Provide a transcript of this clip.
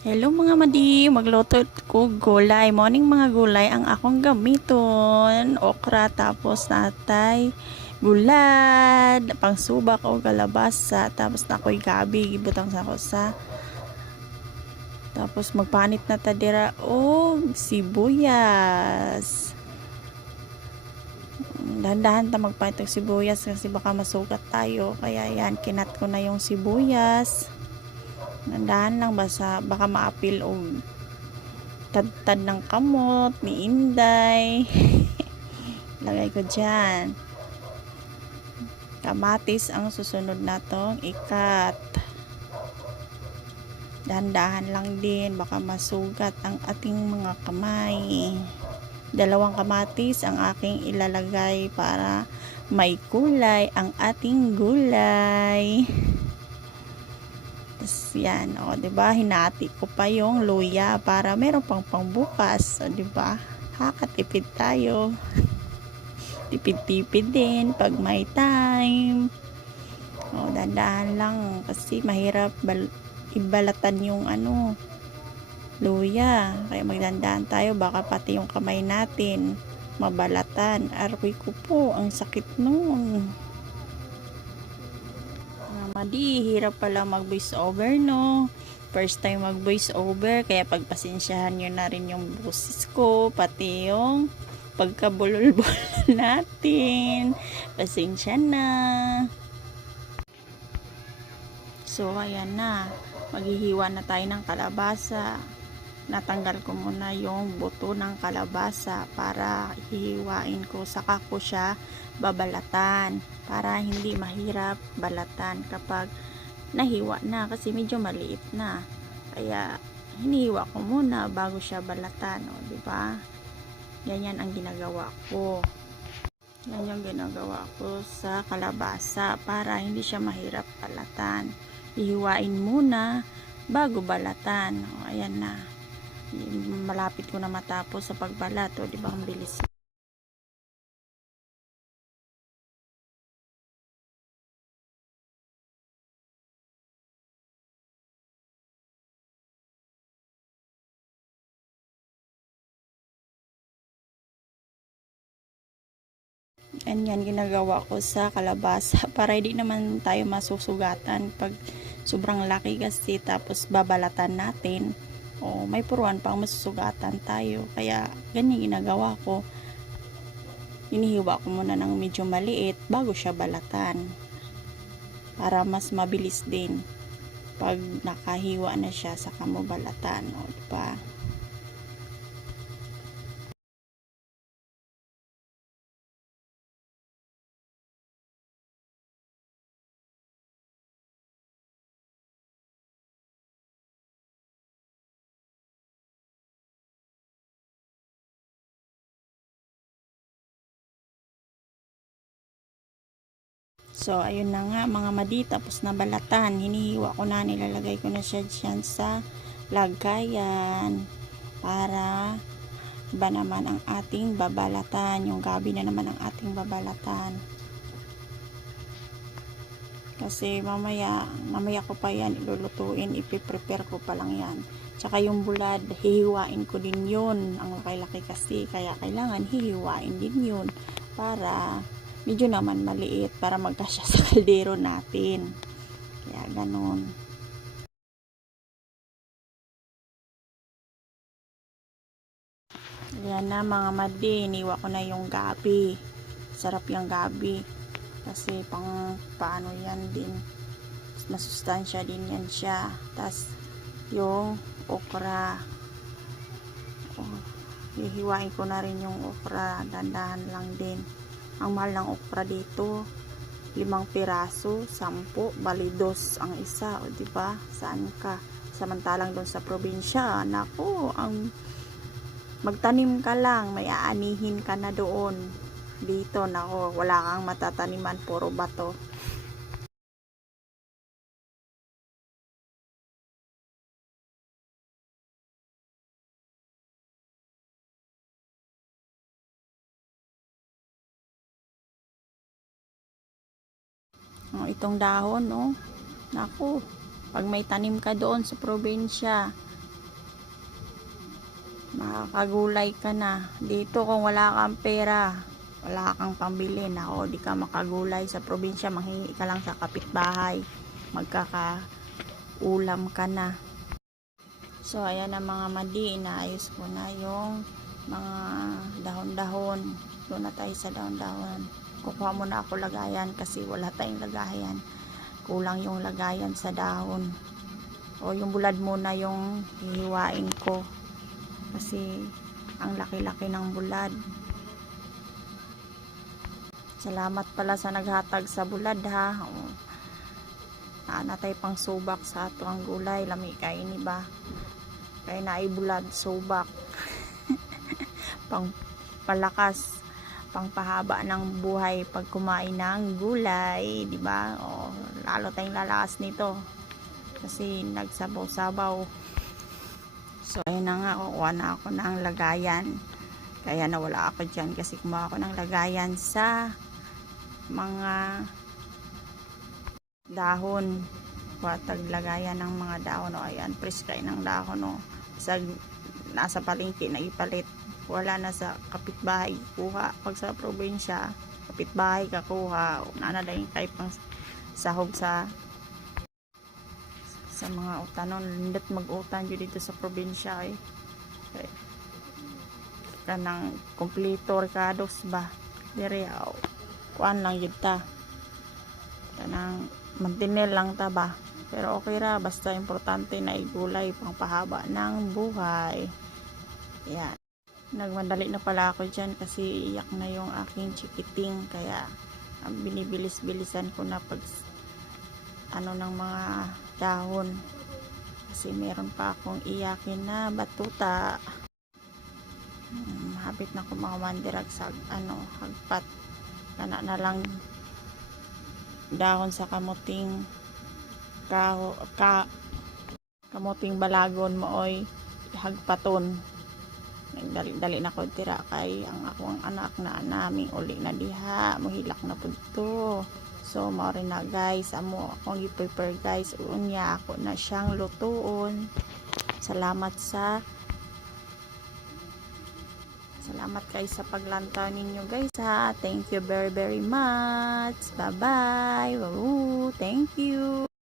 Hello mga madi, magluto ko gulay. Morning mga gulay ang akong gamiton. Okra tapos natay gulad, pangsubak o kalabasa, tapos nakoy gabi gibutang sa kusa. Tapos magpanit na ta dira og sibuyas. Dahan-dahan ta magpanit og sibuyas kasi baka masugat tayo. Kaya yan, kinat ko na yung sibuyas. Dahan lang baka maapil og tad-tad ng kamot ni Inday. Lagay ko dyan. Kamatis ang susunod natong ikat. Dahan-dahan lang din, baka masugat ang ating mga kamay. 2 kamatis ang aking ilalagay para may kulay ang ating gulay. Tapos yan, o, diba? Hinati ko pa yung luya para meron pang pangbukas. O, diba? Hakatipid tayo. Tipid-tipid din pag may time. O, dandahan lang kasi mahirap ibalatan yung luya. Kaya magdandahan tayo, baka pati yung kamay natin mabalatan. Aroy ko po, ang sakit nun. Madi, hirap pala mag voice over, no? First time mag voice over, kaya pagpasensyahan nyo na rin yung boses ko, pati yung pagkabulol-bulol natin. Pasensya na. So, ayan na. Maghihiwa na tayo ng kalabasa. Natanggal ko muna yung buto ng kalabasa para hihiwain ko. Saka ko siya babalatan para hindi mahirap balatan kapag nahiwa na kasi medyo maliit na. Kaya hinihiwa ko muna bago siya balatan, o, di ba? Ganyan ang ginagawa ko. Yan yung ginagawa ko sa kalabasa para hindi siya mahirap balatan. Hihiwain muna bago balatan. O, ayan na. Malapit ko na matapos sa pagbalat, o, di ba? Ang bilis. Yan ginagawa ko sa kalabasa para hindi naman tayo masusugatan pag sobrang laki kasi tapos babalatan natin, o may puruan pang masusugatan tayo. Kaya ganyan ginagawa ko, hinihiwa ko muna ng medyo maliit bago siya balatan para mas mabilis din pag nakahiwa na siya sa mo balatan, o, diba? So, ayun na nga mga madi, tapos na balatan. Hinihiwa ko na, nilalagay ko na siya dyan sa lagayan para iba naman ang ating babalatan. Yung gabi na naman ang ating babalatan. Kasi mamaya ko pa yan ilulutuin, ipiprepare ko pa lang yan. Tsaka yung bulad, hihiwain ko din yun. Ang laki-laki kasi, kaya kailangan hihiwain din yun para medyo naman maliit para magkasya sa kaldero natin. Kaya ganun. Yan na mga madi, iniwa ko na yung gabi. Sarap yung gabi. Kasi paano yan din. Masustansya din yan siya. Tas yung okra. Hihiwain ko na rin yung okra. Dandahan lang din. Ang mahal ng okra dito, 5 piraso, 10, bali 2 ang isa, o, diba? Saan ka? Samantalang doon sa probinsya, naku, ang magtanim ka lang, may aanihin ka na doon. Dito, naku, wala kang matataniman, puro bato. Itong dahon, no? Naku, pag may tanim ka doon sa probinsya, makakagulay ka na. Dito kung wala kang pera, wala kang pambili, nako, di ka makagulay. Sa probinsya, manghingi ka lang sa kapitbahay, magkakaulam ka na. So ayan ang mga madi, inaayos ko na yung mga dahon-dahon. Doon na tayo sa dahon-dahon. Kukuha muna ako lagayan kasi wala tayong lagayan, kulang yung lagayan sa dahon. O yung bulad muna yung hihiwain ko kasi ang laki-laki ng bulad. Salamat pala sa naghatag sa bulad ha. Naanatay pang subak sa ato ang gulay, lami kay ini ba kay naay bulad subak. Pang palakas, pangpahaba ng buhay pag kumain ng gulay, di ba? O lalo tayong lalakas nito kasi nagsabaw-sabaw. So ayun na nga, kukuha na ako ng lagayan. Kaya nawala ako dyan kasi kumuha ako ng lagayan sa mga dahon. Kuha lagayan ng mga dahon. O ayan, press kayo ng dahon. O. Nasa palengke na ipalit. Wala na sa kapitbahay kuha. Pag sa probinsya, kapitbahay ka kuha. Nanalayin kayo pang sahog sa mga utanon. Lindot mag-utan dito sa probinsya eh. Kanang kompleto recados ba dire kuan lang yun ta, kanang mantinel lang ta ba, pero okay ra basta importante na igulay pang pahaba ng buhay. Yan, nagmadali na pala ako dyan kasi iyak na yung aking chikiting, kaya binibilis-bilisan ko na pag ano ng mga dahon kasi meron pa akong iyakin na batuta. Habit na ko mga mandirag sa hagpat kana na lang dahon sa kamuting kamuting balagon mo oy hagpaton. Nagdali na ko tira kay ang akong anak na naming uli na diha mohilak na pud to. So mao rin na guys, amo akong i-prepare guys, unya ako na siyang lutuon. Salamat guys sa paglantaw ninyo guys ha. Thank you very much. Bye bye. Thank you.